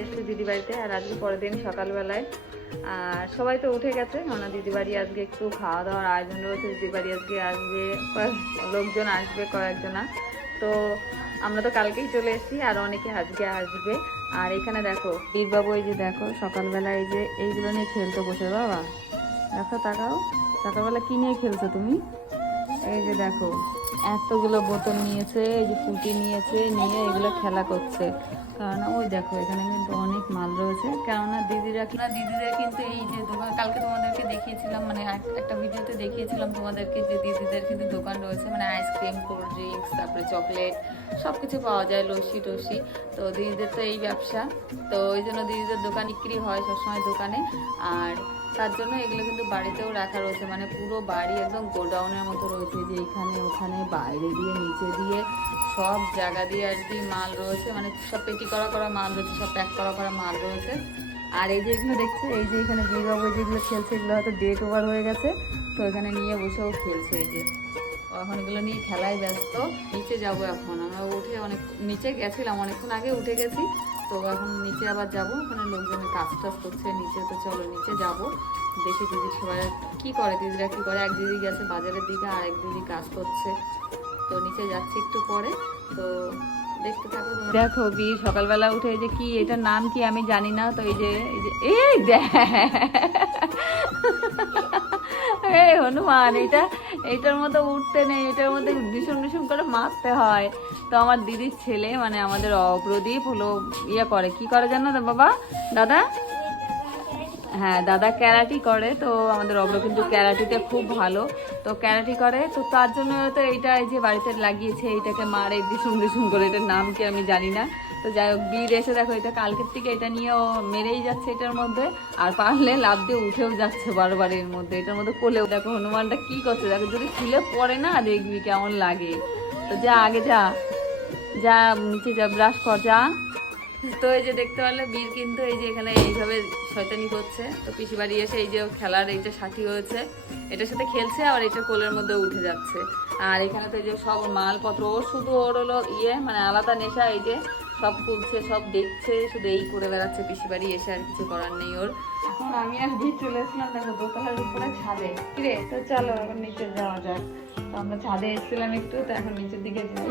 এসেছি দিদি বাড়িতে, আর আজকে পরের দিন সকালবেলায় আর সবাই তো উঠে গেছে, কেননা দিদি বাড়ি আজকে একটু খাওয়া দাওয়ার আয়োজন রয়েছে। দিদি বাড়ি আজকে আসবে লোকজন, আসবে কয়েকজনা। তো আমরা তো কালকেই চলে এসেছি, আর অনেকে আজকে আসবে। আর এখানে দেখো বীরবাবু, এই যে দেখো সকালবেলা এই যে এইগুলো নিয়ে খেলতে বসে। বাবা দেখো, তাকাও, সকালবেলা কি নিয়ে খেলছো তুমি? এই যে দেখো এতগুলো বোতল নিয়েছে, এই যে পুঁটি নিয়েছে, নিয়ে এগুলো খেলা করছে। কারণ ওই দেখো এখানে কিন্তু অনেক মাল রয়েছে, কেননা দিদিদের কিন্তু এই যে দোকান, কালকে তোমাদেরকে দেখিয়েছিলাম, মানে একটা ভিডিওতে দেখিয়েছিলাম তোমাদেরকে যে দিদিদের কিন্তু দোকান রয়েছে, মানে আইসক্রিম, কোল্ড ড্রিঙ্কস, তারপরে চকলেট সব কিছু পাওয়া যায়, লস্যি টস্যি। তো দিদিদের তো এই ব্যবসা, তো ওই জন্য দিদিদের দোকান বিক্রি হয় সবসময় দোকানে। আর তার জন্য এগুলো কিন্তু বাড়িতেও রাখা রয়েছে, মানে পুরো বাড়ি একদম গোডাউনের মতো রয়েছে, যে এখানে ওখানে বাইরে দিয়ে নিচে দিয়ে সব জায়গা দিয়ে আর কি মাল রয়েছে, মানে সব পেটি করা করা মাল রয়েছে, সব প্যাক করা করা মাল রয়েছে। আর এই যেগুলো দেখছে, এই যে এখানে বীরবাবু যেগুলো খেলছে, এগুলো হয়তো ডেট ওভার হয়ে গেছে, তো এখানে নিয়ে বসেও খেলছে। এই যে এখন এগুলো নিয়ে খেলায় ব্যস্ত। নিচে যাব এখন, আমরা উঠে অনেক নিচে গেছিলাম, অনেকক্ষণ আগে উঠে গেছি, তো এখন নিচে আবার যাব। ওখানে লোকজনের কাজ টাজ করছে নিচে, তো চলো নিচে যাব, দেখি দিদি সবাই কি করে, দিদিরা কি করে। এক দিদি গেছে বাজারের দিকে, আর এক দিদি কাজ করছে, তো নিচে যাচ্ছি একটু পরে, তো দেখতে থাকো। দেখো বীর সকালবেলা উঠে, এই যে কি এটার নাম কি আমি জানি না, তো এই যে এই দেখ এই হনুমান, এইটার মধ্যে উঠতে নেই, এটার মধ্যে ভীষণ ভীষণ করে মারতে হয়। তো আমার দিদির ছেলে, মানে আমাদের অপ্রদীপ হলো ইয়ে করে, কি করে জানো তো বাবা, দাদা, হ্যাঁ দাদা ক্যারাটি করে। তো আমাদের অব্র কিন্তু ক্যারাটিতে খুব ভালো, তো ক্যারাটি করে, তো তার জন্য তো এইটা এই যে বাড়িতে লাগিয়েছে, এইটাকে মারে ভীষণ ভীষণ করে, এটার নাম কি আমি জানি না। তো যাই হোক বীর এসে দেখো এটা কালকের থেকে এটা নিয়ে ও মেরেই যাচ্ছে এটার মধ্যে, আর পারলে লাফ দিয়ে উঠেও যাচ্ছে বারবার এর মধ্যে, এটার মধ্যে কোলেও। দেখো হনুমানটা কি করছে, দেখো যদি খুলে পড়ে না দেখবি কেমন লাগে। তো যা আগে যা, যা নিচে যা, ব্রাশ কর যা। তো এই যে দেখতে পারলে বীর কিন্তু এই যে এখানে এইভাবে শয়তানি করছে। তো পিসি বাড়ি এসে এই যে খেলার এইটা সাথী হয়েছে, এটার সাথে খেলছে, আর এটা কোলের মধ্যে উঠে যাচ্ছে। আর এখানে তো এই যে সব মালপত্র, ও শুধু ওর হলো ইয়ে, মানে আলাদা নেশা, এই যে সব খুলছে, সব দেখছে, শুধু এই করে বেড়াচ্ছে পিসি বাড়ি এসে, আর কিছু করার নেই ওর। এখন আমি আর বীর চলে এসেছিলাম দেখো দোতলার উপরে ছাদে। কিরে, তো চলো এখন নিচে যাওয়া যাক। তো আমরা ছাদে এসেছিলাম একটু, তো এখন নিচের দিকে যাই।